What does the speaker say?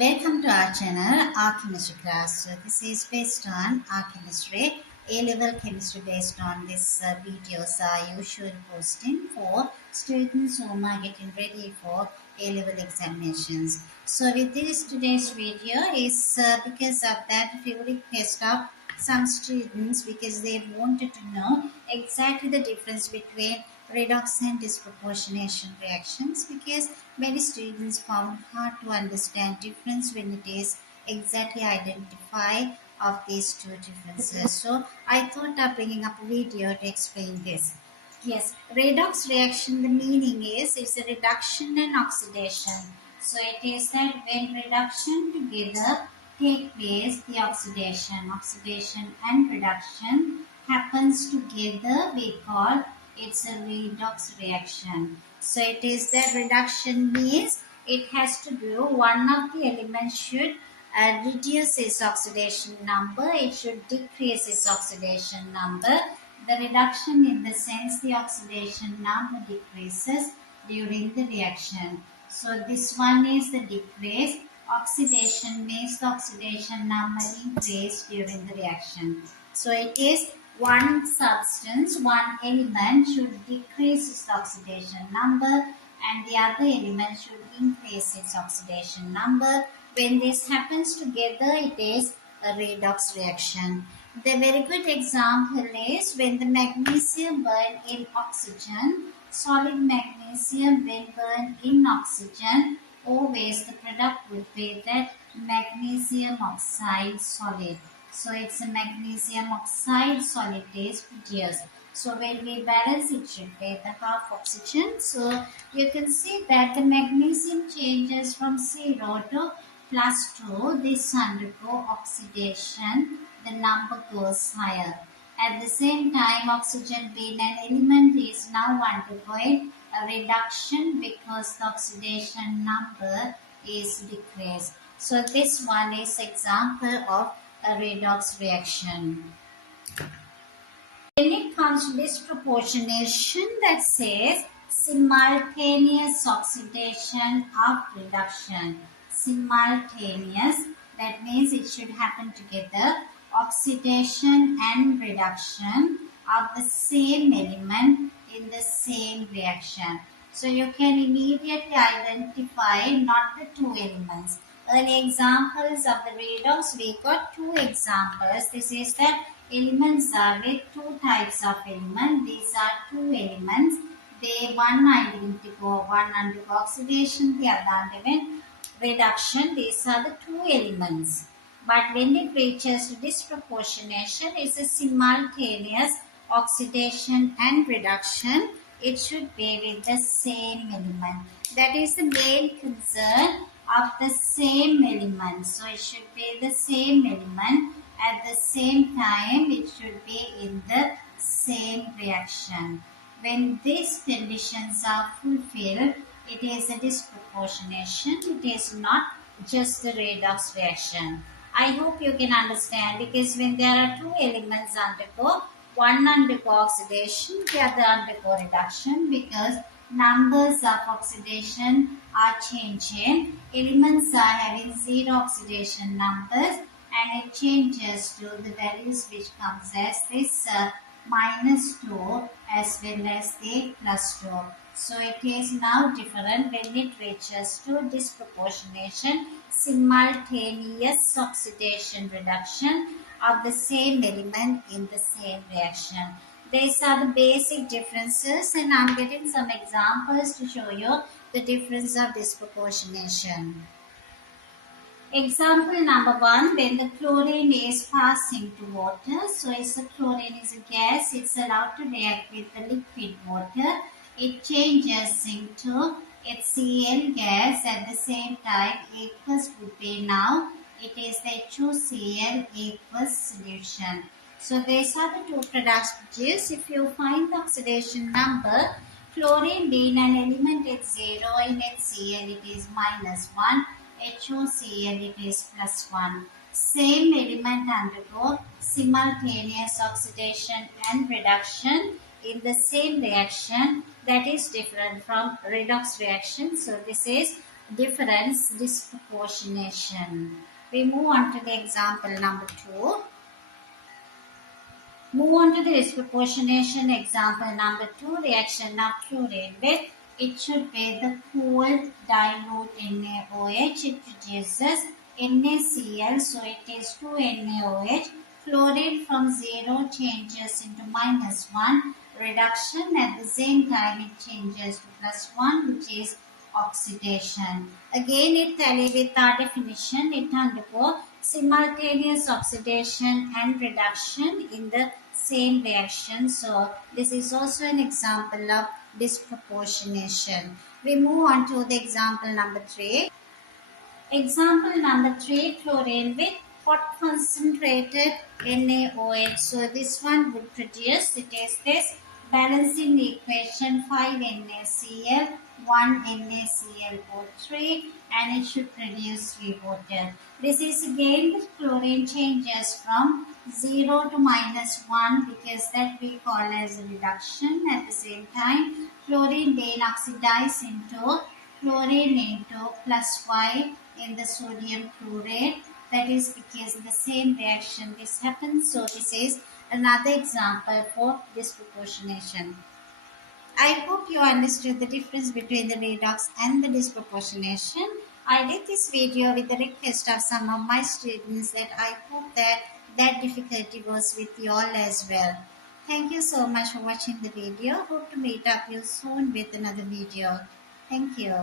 Welcome to our channel, our chemistry class. So this is based on our chemistry, A-level chemistry. Based on this videos are usually posting for students who are getting ready for A-level examinations. So with this today's video is because of that few request of some students because they wanted to know exactly the difference between redox and disproportionation reactions, because many students found hard to understand difference when it is exactly identify of these two differences. So I thought of bringing up a video to explain this. Yes, redox reaction, the meaning is it's a reduction and oxidation. So it is that when reduction together take place, the oxidation and reduction happens together, we call it's a redox reaction. So it is that reduction means it has to do one of the elements should reduce its oxidation number, it should decrease its oxidation number. The reduction in the sense the oxidation number decreases during the reaction. So this one is the decrease. Oxidation means the oxidation number increase during the reaction. So it is one substance, one element should decrease its oxidation number and the other element should increase its oxidation number. When this happens together, it is a redox reaction. The very good example is when the magnesium burn in oxygen, solid magnesium when burned in oxygen, always the product would be that magnesium oxide solid. So it's a magnesium oxide solid is produced. So when we balance it should be the half oxygen. So you can see that the magnesium changes from 0 to +2. This undergo oxidation. The number goes higher. At the same time, oxygen being an element is now undergoing a reduction because the oxidation number is decreased. So this one is example of a redox reaction. When it comes to disproportionation, that says simultaneous oxidation of reduction. Simultaneous, that means it should happen together. Oxidation and reduction of the same element in the same reaction. So you can immediately identify not the two elements. Early examples of the redox, we got two examples. This is that elements are with two types of element. These are two elements. They one identical, one undergo oxidation, the other underwent reduction. These are the two elements. But when it reaches disproportionation, it's a simultaneous oxidation and reduction. It should be with the same element. That is the main concern of the same element. So it should be the same element. At the same time, it should be in the same reaction. When these conditions are fulfilled, it is a disproportionation. It is not just the redox reaction. I hope you can understand, because when there are two elements undergo, one undergo oxidation, the other undergo reduction, because numbers of oxidation are changing. Elements are having 0 oxidation numbers and it changes to the values which comes as this -2 as well as the +2. So it is now different when it reaches to disproportionation, simultaneous oxidation reduction of the same element in the same reaction. These are the basic differences, and I am getting some examples to show you the difference of disproportionation. Example number 1, when the chlorine is passing to water. So as the chlorine is a gas, it's allowed to react with the liquid water. It changes into HCl gas. At the same time, aqueous would be now, it is the HOCl aqueous solution. So these are the two products produced. If you find the oxidation number, chlorine being an element at 0, in HCl it is -1, HOCl it is +1. Same element undergo simultaneous oxidation and reduction in the same reaction. That is different from redox reaction. So this is difference disproportionation. We move on to the example number 2. Move on to the disproportionation example number 2, reaction of fluorine with, it should be the cool dilute NaOH. It produces NaCl, so it is 2 NaOH. Fluorine from 0 changes into -1. Reduction, at the same time it changes to +1, which is oxidation. Again, it tally with our definition. It undergo simultaneous oxidation and reduction in the same reaction. So this is also an example of disproportionation. We move on to the example number 3. Example number 3, chlorine with hot concentrated NaOH. So this one would produce, it is this balancing the equation, 5 NaCl, 1 NaClO3, and it should produce 3 water. This is again the chlorine changes from 0 to -1, because that we call as a reduction. At the same time, chlorine being oxidized into chlorine into +5 in the sodium chlorate. That is because the same reaction this happens. So this is another example for disproportionation. I hope you understood the difference between the redox and the disproportionation. I did this video with the request of some of my students that I hope that difficulty was with you all as well. Thank you so much for watching the video. Hope to meet up you soon with another video. Thank you.